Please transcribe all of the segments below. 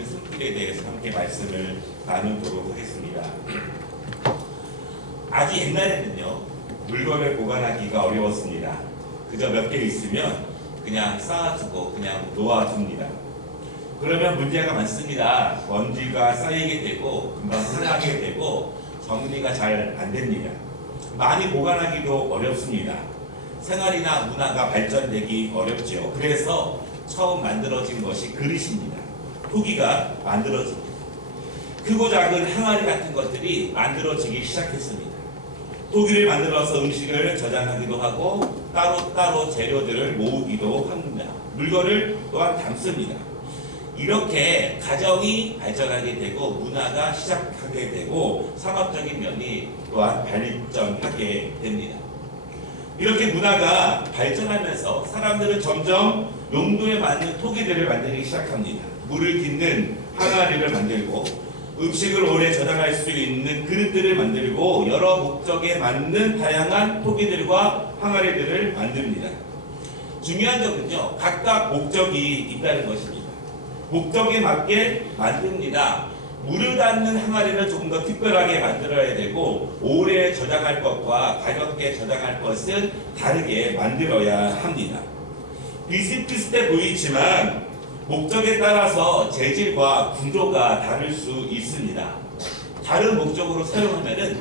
모든 손길에 대해서 함께 말씀을 나누도록 하겠습니다. 아주 옛날에는요, 물건을 보관하기가 어려웠습니다. 그저 몇 개 있으면 그냥 쌓아두고 그냥 놓아둡니다. 그러면 문제가 많습니다. 먼지가 쌓이게 되고 금방 상하게 되고 정리가 잘 안 됩니다. 많이 보관하기도 어렵습니다. 생활이나 문화가 발전되기 어렵죠. 그래서 처음 만들어진 것이 그릇입니다. 토기가 만들어집니다. 크고 작은 항아리 같은 것들이 만들어지기 시작했습니다. 토기를 만들어서 음식을 저장하기도 하고 따로따로 재료들을 모으기도 합니다. 물건을 또한 담습니다. 이렇게 가정이 발전하게 되고 문화가 시작하게 되고 상업적인 면이 또한 발전하게 됩니다. 이렇게 문화가 발전하면서 사람들은 점점 용도에 맞는 토기들을 만들기 시작합니다. 물을 깃는 항아리를 만들고 음식을 오래 저장할 수 있는 그릇들을 만들고 여러 목적에 맞는 다양한 토기들과 항아리들을 만듭니다. 중요한 점은요, 각각 목적이 있다는 것입니다. 목적에 맞게 만듭니다. 물을 닿는 항아리는 조금 더 특별하게 만들어야 되고 오래 저장할 것과 가볍게 저장할 것은 다르게 만들어야 합니다. 비슷비슷해 보이지만 목적에 따라서 재질과 구조가 다를 수 있습니다. 다른 목적으로 사용하면은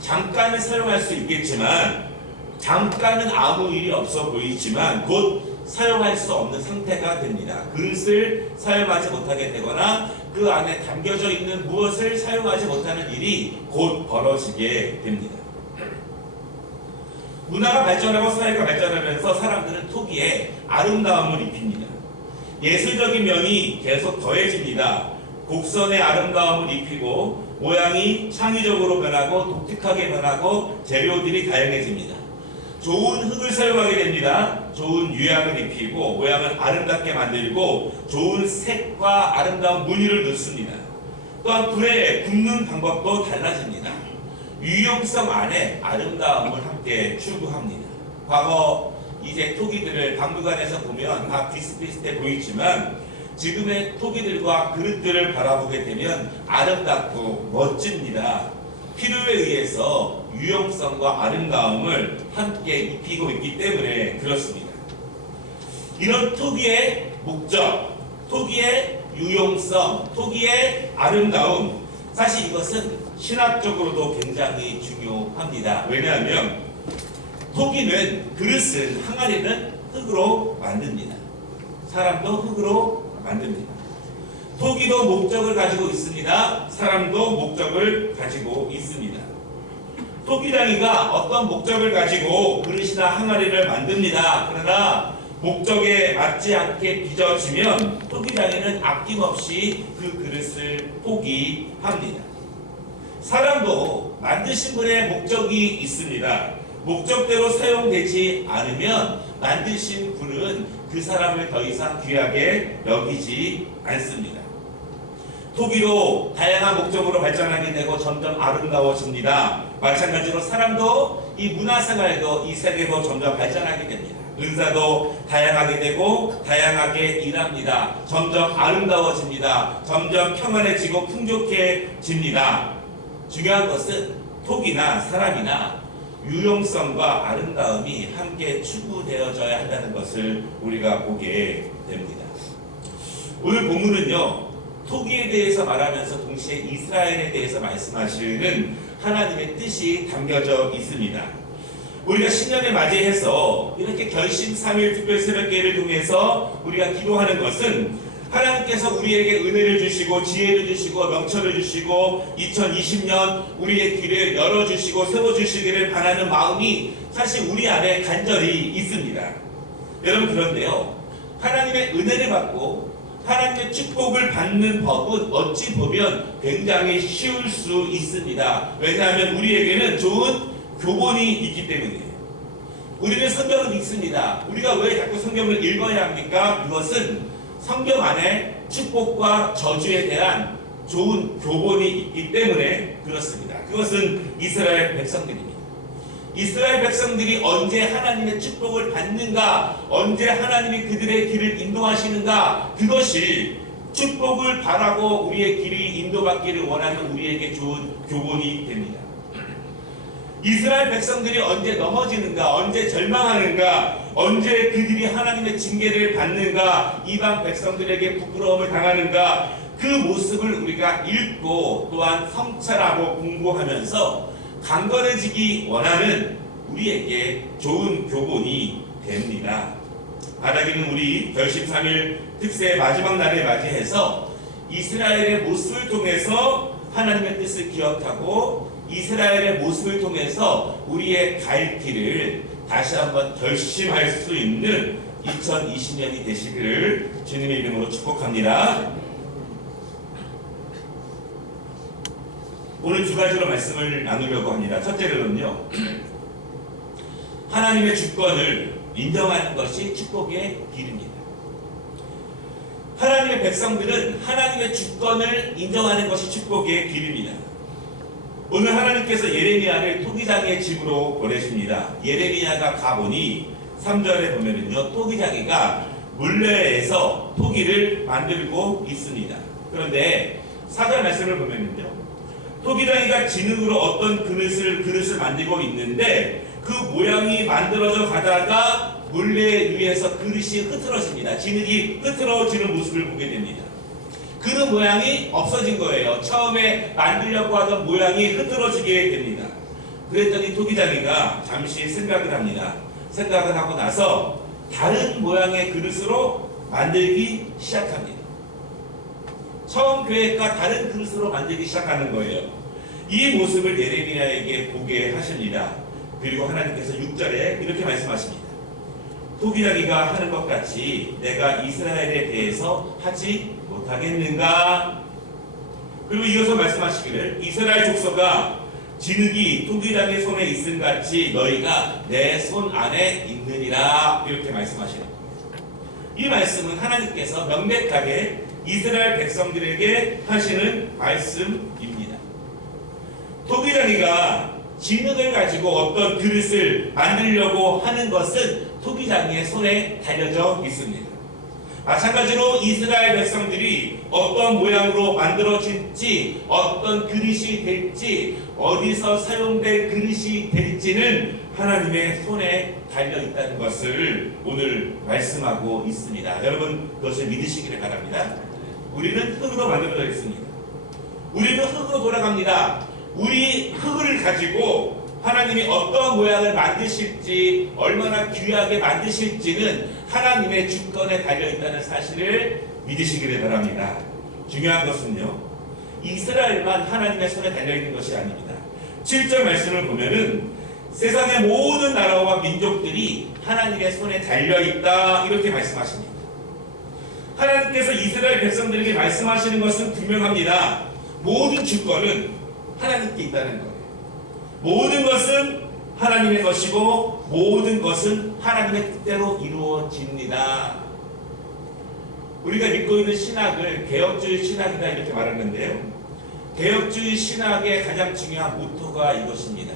잠깐은 사용할 수 있겠지만 잠깐은 아무 일이 없어 보이지만 곧 사용할 수 없는 상태가 됩니다. 그릇을 사용하지 못하게 되거나 그 안에 담겨져 있는 무엇을 사용하지 못하는 일이 곧 벌어지게 됩니다. 문화가 발전하고 사회가 발전하면서 사람들은 토기에 아름다움을 입힙니다. 예술적인 면이 계속 더해집니다. 곡선의 아름다움을 입히고 모양이 창의적으로 변하고 독특하게 변하고 재료들이 다양해집니다. 좋은 흙을 사용하게 됩니다. 좋은 유향을 입히고 모양을 아름답게 만들고 좋은 색과 아름다운 무늬를 넣습니다. 또한 불에 굽는 방법도 달라집니다. 유용성 안에 아름다움을 함께 추구합니다. 과거 이제 토기들을 박물관에서 보면 다 비슷비슷해 보이지만 지금의 토기들과 그릇들을 바라보게 되면 아름답고 멋집니다. 필요에 의해서 유용성과 아름다움을 함께 입히고 있기 때문에 그렇습니다. 이런 토기의 목적, 토기의 유용성, 토기의 아름다움, 사실 이것은 신학적으로도 굉장히 중요합니다. 왜냐하면 토기는, 그릇은, 항아리는 흙으로 만듭니다. 사람도 흙으로 만듭니다. 토기도 목적을 가지고 있습니다. 사람도 목적을 가지고 있습니다. 토기장이가 어떤 목적을 가지고 그릇이나 항아리를 만듭니다. 그러나 목적에 맞지 않게 빚어지면 토기장이는 아낌없이 그 그릇을 포기합니다. 사람도 만드신 분의 목적이 있습니다. 목적대로 사용되지 않으면 만드신 분은 그 사람을 더 이상 귀하게 여기지 않습니다. 토기도 다양한 목적으로 발전하게 되고 점점 아름다워집니다. 마찬가지로 사람도 이 문화생활도 이 세계도 점점 발전하게 됩니다. 은사도 다양하게 되고 다양하게 일합니다. 점점 아름다워집니다. 점점 평안해지고 풍족해집니다. 중요한 것은 토기나 사람이나 유용성과 아름다움이 함께 추구되어져야 한다는 것을 우리가 보게 됩니다. 오늘 본문은요, 토기에 대해서 말하면서 동시에 이스라엘에 대해서 말씀하시는 하나님의 뜻이 담겨져 있습니다. 우리가 신년을 맞이해서 이렇게 결심 3일 특별 새벽기를 통해서 우리가 기도하는 것은 하나님께서 우리에게 은혜를 주시고 지혜를 주시고 명철을 주시고 2020년 우리의 길을 열어주시고 세워주시기를 바라는 마음이 사실 우리 안에 간절히 있습니다. 여러분, 그런데요, 하나님의 은혜를 받고 하나님의 축복을 받는 법은 어찌 보면 굉장히 쉬울 수 있습니다. 왜냐하면 우리에게는 좋은 교본이 있기 때문이에요. 우리는 성경을 읽습니다. 우리가 왜 자꾸 성경을 읽어야 합니까? 그것은 성경 안에 축복과 저주에 대한 좋은 교본이 있기 때문에 그렇습니다. 그것은 이스라엘 백성들입니다. 이스라엘 백성들이 언제 하나님의 축복을 받는가, 언제 하나님이 그들의 길을 인도하시는가, 그것이 축복을 바라고 우리의 길이 인도받기를 원하는 우리에게 좋은 교본이 됩니다. 이스라엘 백성들이 언제 넘어지는가, 언제 절망하는가, 언제 그들이 하나님의 징계를 받는가, 이방 백성들에게 부끄러움을 당하는가, 그 모습을 우리가 읽고 또한 성찰하고 공부하면서 강건해지기 원하는 우리에게 좋은 교본이 됩니다. 바라기는 우리 결심 3일 특세 마지막 날을 맞이해서 이스라엘의 모습을 통해서 하나님의 뜻을 기억하고 이스라엘의 모습을 통해서 우리의 갈 길을 다시 한번 결심할 수 있는 2020년이 되시기를 주님의 이름으로 축복합니다. 오늘 두 가지로 말씀을 나누려고 합니다. 첫째로는요, 하나님의 주권을 인정하는 것이 축복의 길입니다. 하나님의 백성들은 하나님의 주권을 인정하는 것이 축복의 길입니다. 오늘 하나님께서 예레미야를 토기장이의 집으로 보내십니다. 예레미야가 가보니 3절에 보면은요, 토기장이가 물레에서 토기를 만들고 있습니다. 그런데 4절 말씀을 보면은요, 토기장이가 진흙으로 어떤 그릇을 만들고 있는데 그 모양이 만들어져 가다가 물레 위에서 그릇이 흐트러집니다. 진흙이 흐트러지는 모습을 보게 됩니다. 그릇 모양이 없어진 거예요. 처음에 만들려고 하던 모양이 흐트러지게 됩니다. 그랬더니 토기장이가 잠시 생각을 합니다. 생각을 하고 나서 다른 모양의 그릇으로 만들기 시작합니다. 처음 계획과 다른 그릇으로 만들기 시작하는 거예요. 이 모습을 예레미야에게 보게 하십니다. 그리고 하나님께서 6절에 이렇게 말씀하십니다. 토기장이가 하는 것 같이 내가 이스라엘에 대해서 하지 못하겠는가? 그리고 이어서 말씀하시기를 이스라엘 족속아 진흙이 토기장의 손에 있음 같이 너희가 내 손 안에 있느니라, 이렇게 말씀하시는 겁니다. 이 말씀은 하나님께서 명백하게 이스라엘 백성들에게 하시는 말씀입니다. 토기장이가 진흙을 가지고 어떤 그릇을 만들려고 하는 것은 토기장이의 손에 달려져 있습니다. 마찬가지로 이스라엘 백성들이 어떤 모양으로 만들어질지, 어떤 그릇이 될지, 어디서 사용될 그릇이 될지는 하나님의 손에 달려 있다는 것을 오늘 말씀하고 있습니다. 여러분 그것을 믿으시기를 바랍니다. 우리는 흙으로 만들어져 있습니다. 우리는 흙으로 돌아갑니다. 우리 흙을 가지고 하나님이 어떤 모양을 만드실지, 얼마나 귀하게 만드실지는 하나님의 주권에 달려있다는 사실을 믿으시기를 바랍니다. 중요한 것은요, 이스라엘만 하나님의 손에 달려있는 것이 아닙니다. 7절 말씀을 보면은 세상의 모든 나라와 민족들이 하나님의 손에 달려있다, 이렇게 말씀하십니다. 하나님께서 이스라엘 백성들에게 말씀하시는 것은 분명합니다. 모든 주권은 하나님께 있다는 거예요. 모든 것은 하나님의 것이고 모든 것은 하나님의 뜻대로 이루어집니다. 우리가 믿고 있는 신학을 개혁주의 신학이다 이렇게 말하는데요, 개혁주의 신학의 가장 중요한 모토가 이것입니다.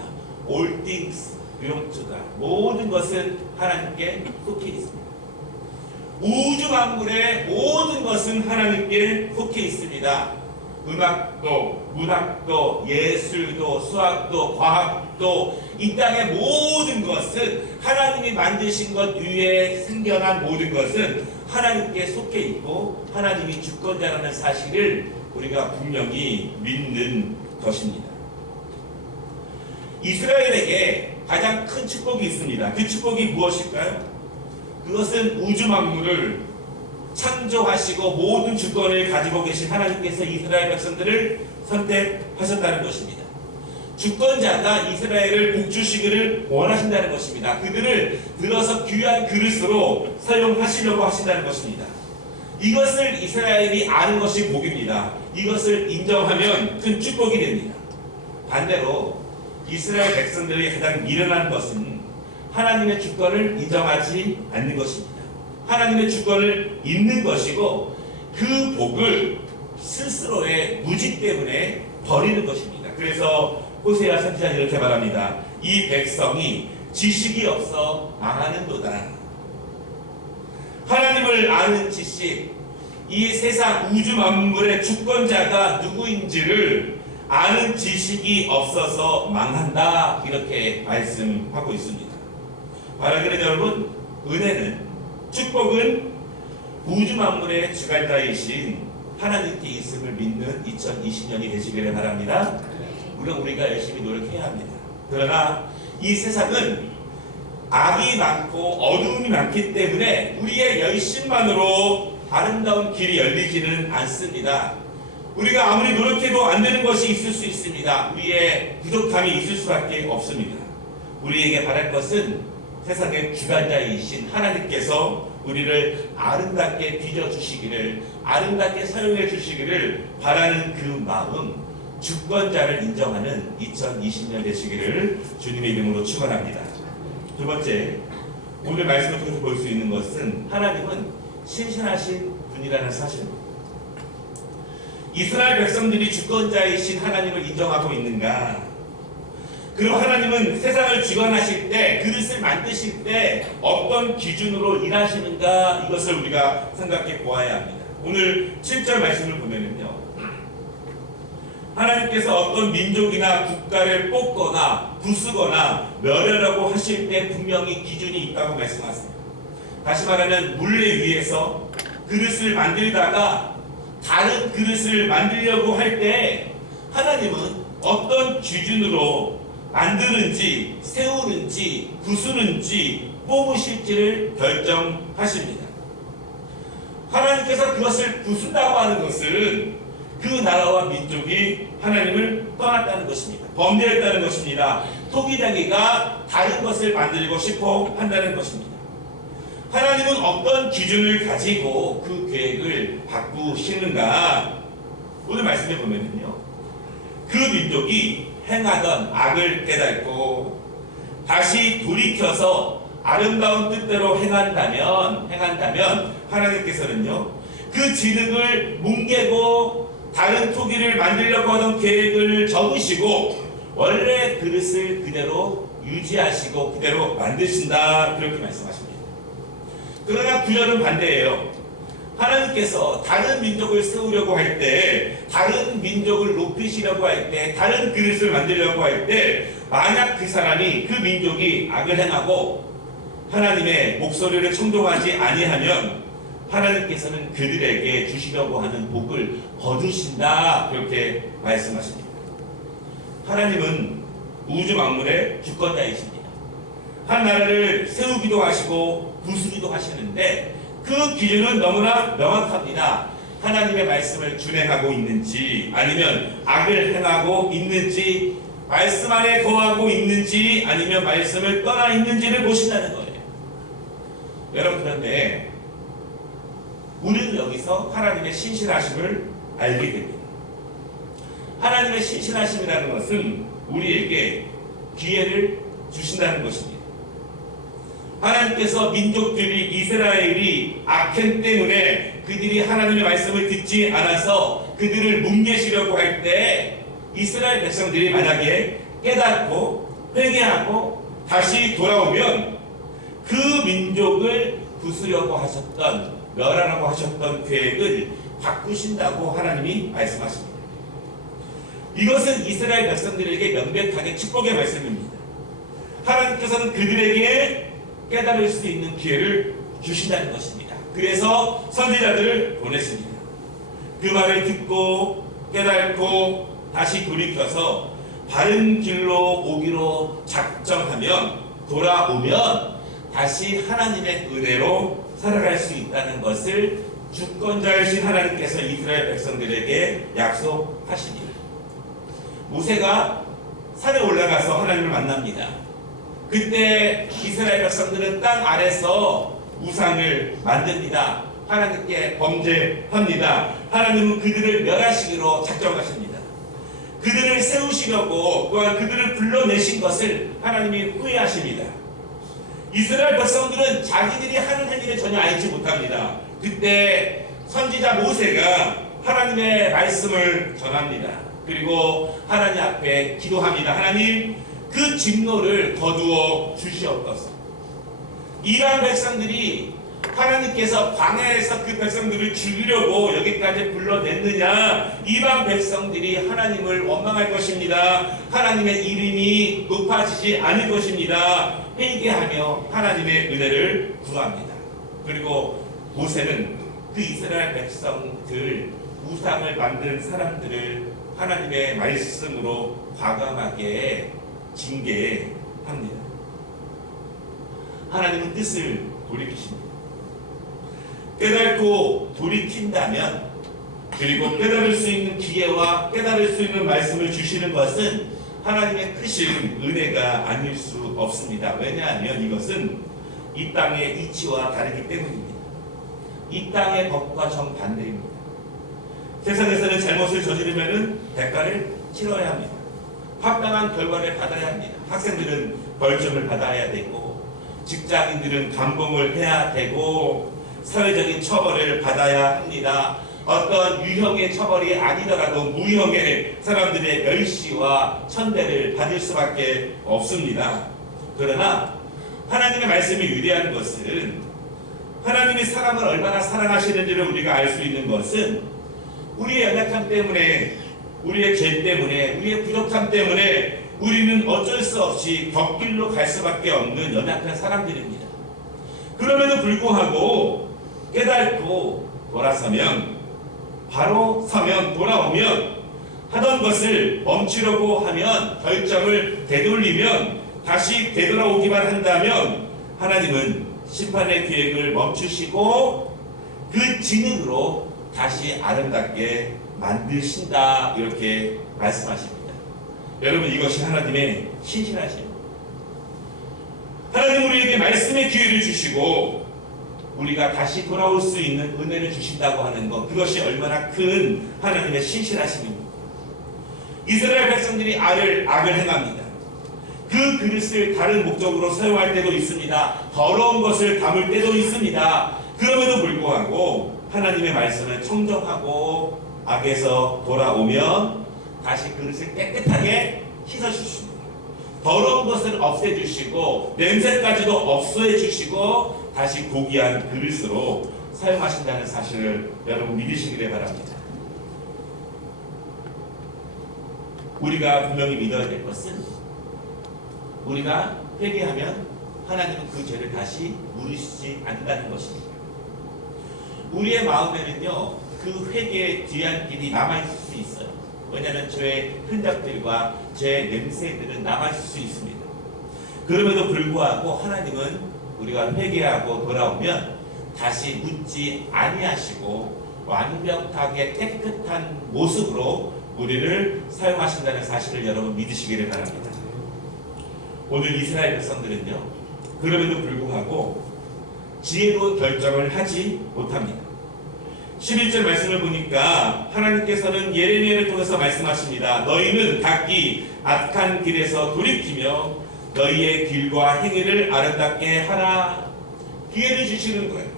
All things belong to God. 모든 것은 하나님께 속해 있습니다. 우주 만물의 모든 것은 하나님께 속해 있습니다. 음악도, 문학도, 예술도, 수학도, 과학도, 이 땅의 모든 것은 하나님이 만드신 것 위에 생겨난 모든 것은 하나님께 속해 있고 하나님이 주권자라는 사실을 우리가 분명히 믿는 것입니다. 이스라엘에게 가장 큰 축복이 있습니다. 그 축복이 무엇일까요? 그것은 우주 만물을 창조하시고 모든 주권을 가지고 계신 하나님께서 이스라엘 백성들을 선택하셨다는 것입니다. 주권자가 이스라엘을 복주시기를 원하신다는 것입니다. 그들을 들어서 귀한 그릇으로 사용하시려고 하신다는 것입니다. 이것을 이스라엘이 아는 것이 복입니다. 이것을 인정하면 큰 축복이 됩니다. 반대로 이스라엘 백성들이 가장 미련한 것은 하나님의 주권을 인정하지 않는 것입니다. 하나님의 주권을 잊는 것이고 그 복을 스스로의 무지 때문에 버리는 것입니다. 그래서 호세아 선지자는 이렇게 말합니다. 이 백성이 지식이 없어 망하는도다. 하나님을 아는 지식, 이 세상 우주 만물의 주권자가 누구인지를 아는 지식이 없어서 망한다, 이렇게 말씀하고 있습니다. 바로 그래 여러분, 은혜는, 축복은 우주 만물의 주관자이신 하나님께 있음을 믿는 2020년이 되시기를 바랍니다. 물론 우리가 열심히 노력해야 합니다. 그러나 이 세상은 악이 많고 어두움이 많기 때문에 우리의 열심만으로 아름다운 길이 열리지는 않습니다. 우리가 아무리 노력해도 안 되는 것이 있을 수 있습니다. 우리의 부족함이 있을 수밖에 없습니다. 우리에게 바랄 것은 세상의 주관자이신 하나님께서 우리를 아름답게 빚어주시기를, 아름답게 사용해 주시기를 바라는 그 마음, 주권자를 인정하는 2020년 되시기를 주님의 이름으로 축원합니다. 두 번째, 오늘 말씀을 통해서 볼 수 있는 것은 하나님은 신실하신 분이라는 사실입니다. 이스라엘 백성들이 주권자이신 하나님을 인정하고 있는가? 그리고 하나님은 세상을 주관하실 때, 그릇을 만드실 때 어떤 기준으로 일하시는가, 이것을 우리가 생각해 보아야 합니다. 오늘 7절 말씀을 보면은요, 하나님께서 어떤 민족이나 국가를 뽑거나 부수거나 멸하려고 하실 때 분명히 기준이 있다고 말씀하세요. 다시 말하면 물레 위에서 그릇을 만들다가 다른 그릇을 만들려고 할 때 하나님은 어떤 기준으로 만드는지, 세우는지, 부수는지, 뽑으실지를 결정하십니다. 하나님께서 그것을 부순다고 하는 것은 그 나라와 민족이 하나님을 떠났다는 것입니다. 범죄했다는 것입니다. 토기장이가 다른 것을 만들고 싶어 한다는 것입니다. 하나님은 어떤 기준을 가지고 그 계획을 바꾸시는가? 오늘 말씀해 보면요, 그 민족이 행하던 악을 깨닫고 다시 돌이켜서 아름다운 뜻대로 행한다면 하나님께서는요, 그 진흙을 뭉개고 다른 토기를 만들려고 하던 계획을 접으시고 원래 그릇을 그대로 유지하시고 그대로 만드신다, 그렇게 말씀하십니다. 그러나 구절은 반대예요. 하나님께서 다른 민족을 세우려고 할 때, 다른 민족을 높이시려고 할 때, 다른 그릇을 만들려고 할 때, 만약 그 사람이, 그 민족이 악을 행하고 하나님의 목소리를 청종하지 아니하면 하나님께서는 그들에게 주시려고 하는 복을 거두신다, 그렇게 말씀하십니다. 하나님은 우주 만물의 주권자이십니다. 한 나라를 세우기도 하시고 부수기도 하시는데 그 기준은 너무나 명확합니다. 하나님의 말씀을 준행하고 있는지, 아니면 악을 행하고 있는지, 말씀 안에 거하고 있는지, 아니면 말씀을 떠나 있는지를 보신다는 거예요. 여러분, 그런데 우리는 여기서 하나님의 신실하심을 알게 됩니다. 하나님의 신실하심이라는 것은 우리에게 기회를 주신다는 것입니다. 하나님께서 민족들이, 이스라엘이 악행 때문에 그들이 하나님의 말씀을 듣지 않아서 그들을 뭉개시려고 할 때 이스라엘 백성들이 만약에 깨닫고 회개하고 다시 돌아오면 그 민족을 부수려고 하셨던, 멸하라고 하셨던 계획을 바꾸신다고 하나님이 말씀하십니다. 이것은 이스라엘 백성들에게 명백하게 축복의 말씀입니다. 하나님께서는 그들에게 깨달을 수 있는 기회를 주신다는 것입니다. 그래서 선지자들을 보냈습니다. 그 말을 듣고 깨닫고 다시 돌이켜서 바른 길로 오기로 작정하면, 돌아오면 다시 하나님의 은혜로 살아갈 수 있다는 것을 주권자이신 하나님께서 이스라엘 백성들에게 약속하십니다. 모세가 산에 올라가서 하나님을 만납니다. 그때 이스라엘 백성들은 땅 아래서 우상을 만듭니다. 하나님께 범죄합니다. 하나님은 그들을 멸하시기로 작정하십니다. 그들을 세우시려고, 또한 그들을 불러내신 것을 하나님이 후회하십니다. 이스라엘 백성들은 자기들이 하는 행위를 전혀 알지 못합니다. 그때 선지자 모세가 하나님의 말씀을 전합니다. 그리고 하나님 앞에 기도합니다. 하나님, 그 진노를 거두어 주시옵소서. 이스라엘 백성들이 하나님께서 광야에서 그 백성들을 죽이려고 여기까지 불러냈느냐? 이방 백성들이 하나님을 원망할 것입니다. 하나님의 이름이 높아지지 않을 것입니다. 회개하며 하나님의 은혜를 구합니다. 그리고 모세는 그 이스라엘 백성들, 우상을 만든 사람들을 하나님의 말씀으로 과감하게 징계합니다. 하나님은 뜻을 돌이키십니다. 깨닫고 돌이킨다면, 그리고 깨달을 수 있는 기회와 깨달을 수 있는 말씀을 주시는 것은 하나님의 크신 은혜가 아닐 수 없습니다. 왜냐하면 이것은 이 땅의 이치와 다르기 때문입니다. 이 땅의 법과 정반대입니다. 세상에서는 잘못을 저지르면 대가를 치러야 합니다. 합당한 결과를 받아야 합니다. 학생들은 벌점을 받아야 되고, 직장인들은 감봉을 해야 되고, 사회적인 처벌을 받아야 합니다. 어떤 유형의 처벌이 아니더라도 무형의 사람들의 멸시와 천대를 받을 수밖에 없습니다. 그러나 하나님의 말씀이 위대한 것은, 하나님이 사람을 얼마나 사랑하시는지를 우리가 알 수 있는 것은 우리의 연약함 때문에, 우리의 죄 때문에, 우리의 부족함 때문에 우리는 어쩔 수 없이 곁길로 갈 수밖에 없는 연약한 사람들입니다. 그럼에도 불구하고 깨닫고 돌아서면, 바로 서면, 돌아오면, 하던 것을 멈추려고 하면, 결정을 되돌리면, 다시 되돌아오기만 한다면 하나님은 심판의 계획을 멈추시고 그 진흙으로 다시 아름답게 만드신다, 이렇게 말씀하십니다. 여러분, 이것이 하나님의 신실하심. 하나님 우리에게 말씀의 기회를 주시고 우리가 다시 돌아올 수 있는 은혜를 주신다고 하는 것, 그것이 얼마나 큰 하나님의 신실하심입니다. 이스라엘 백성들이 악을 행합니다. 그 그릇을 다른 목적으로 사용할 때도 있습니다. 더러운 것을 담을 때도 있습니다. 그럼에도 불구하고 하나님의 말씀을 청정하고 악에서 돌아오면 다시 그릇을 깨끗하게 씻어주십니다. 더러운 것을 없애주시고 냄새까지도 없애주시고 다시 고귀한 그릇으로 사용하신다는 사실을 여러분 믿으시기를 바랍니다. 우리가 분명히 믿어야 될 것은, 우리가 회개하면 하나님은 그 죄를 다시 물으시지 않는다는 것입니다. 우리의 마음에는요, 그 회개의 뒤안길이 남아있을 수 있어요. 왜냐하면 죄의 흔적들과 죄의 냄새들은 남아있을 수 있습니다. 그럼에도 불구하고 하나님은 우리가 회개하고 돌아오면 다시 묻지 아니하시고 완벽하게 깨끗한 모습으로 우리를 사용하신다는 사실을 여러분 믿으시기를 바랍니다. 오늘 이스라엘 백성들은요, 그럼에도 불구하고 지혜로운 결정을 하지 못합니다. 11절 말씀을 보니까 하나님께서는 예레미야를 통해서 말씀하십니다. 너희는 각기 악한 길에서 돌이키며 너희의 길과 행위를 아름답게 하라. 기회를 주시는 거예요.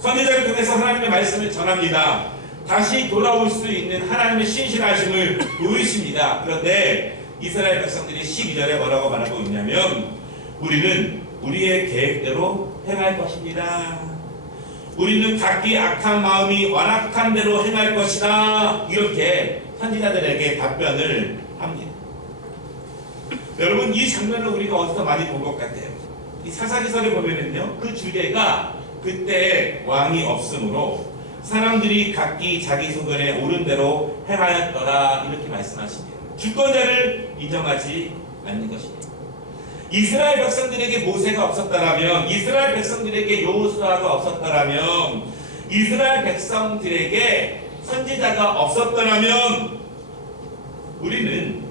선지자를 통해서 하나님의 말씀을 전합니다. 다시 돌아올 수 있는 하나님의 신실하심을 보이십니다. 그런데 이스라엘 백성들이 12절에 뭐라고 말하고 있냐면, 우리는 우리의 계획대로 행할 것입니다. 우리는 각기 악한 마음이 완악한 대로 행할 것이다. 이렇게 선지자들에게 답변을 합니다. 여러분, 이 장면을 우리가 어디서 많이 본 것 같아요. 이 사사기서를 보면은요, 그 주제가 그때 왕이 없으므로 사람들이 각기 자기 소견에 옳은 대로 행하였더라, 이렇게 말씀하십니다. 주권자를 인정하지 않는 것입니다. 이스라엘 백성들에게 모세가 없었더라면, 이스라엘 백성들에게 여호수아가 없었더라면, 이스라엘 백성들에게 선지자가 없었더라면 우리는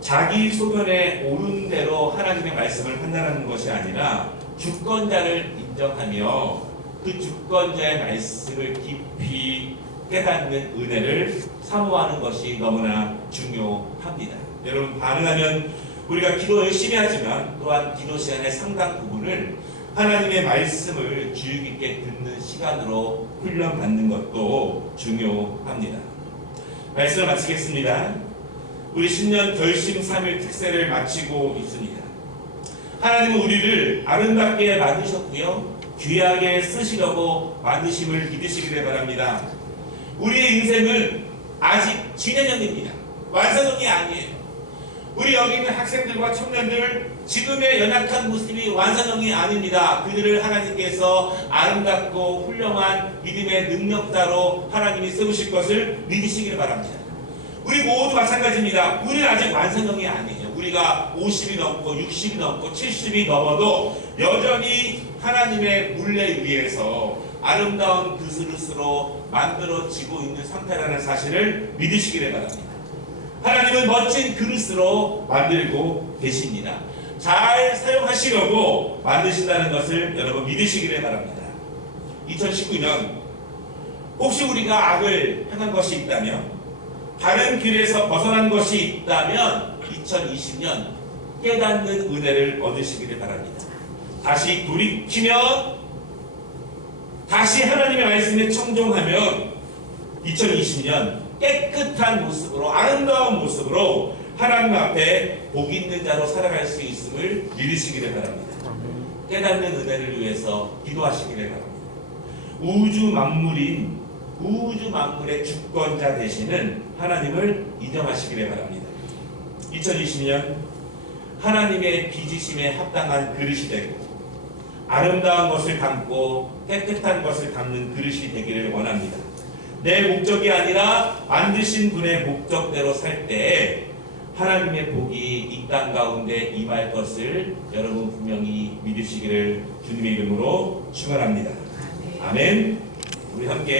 자기 소견에 옳은 대로 하나님의 말씀을 판단하는 것이 아니라 주권자를 인정하며 그 주권자의 말씀을 깊이 깨닫는 은혜를 사모하는 것이 너무나 중요합니다. 여러분, 가능하면 우리가 기도 열심히 하지만 또한 기도 시간의 상당 부분을 하나님의 말씀을 주의 깊게 듣는 시간으로 훈련받는 것도 중요합니다. 말씀을 마치겠습니다. 우리 신년 결심 3일 특세를 마치고 있습니다. 하나님은 우리를 아름답게 만드셨고요, 귀하게 쓰시려고 만드심을 믿으시기를 바랍니다. 우리의 인생은 아직 진행형입니다. 완성형이 아니에요. 우리 여기 있는 학생들과 청년들 지금의 연약한 모습이 완성형이 아닙니다. 그들을 하나님께서 아름답고 훌륭한 믿음의 능력자로 하나님이 세우실 것을 믿으시기를 바랍니다. 우리 모두 마찬가지입니다. 우리는 아직 완성형이 아니에요. 우리가 50이 넘고 60이 넘고 70이 넘어도 여전히 하나님의 물레 위에서 아름다운 그릇으로 만들어지고 있는 상태라는 사실을 믿으시기를 바랍니다. 하나님은 멋진 그릇으로 만들고 계십니다. 잘 사용하시려고 만드신다는 것을 여러분 믿으시기를 바랍니다. 2019년 혹시 우리가 악을 행한 것이 있다면, 바른 길에서 벗어난 것이 있다면 2020년 깨닫는 은혜를 얻으시기를 바랍니다. 다시 돌이키면, 다시 하나님의 말씀에 청종하면 2020년 깨끗한 모습으로, 아름다운 모습으로 하나님 앞에 복 있는 자로 살아갈 수 있음을 믿으시기를 바랍니다. 깨닫는 은혜를 위해서 기도하시기를 바랍니다. 우주 만물의 주권자 되시는 하나님을 인정하시기를 바랍니다. 2020년 하나님의 빚으심에 합당한 그릇이 되고 아름다운 것을 담고 깨끗한 것을 담는 그릇이 되기를 원합니다. 내 목적이 아니라 만드신 분의 목적대로 살 때 하나님의 복이 이 땅 가운데 임할 것을 여러분 분명히 믿으시기를 주님의 이름으로 축원합니다. 아멘. 우리 함께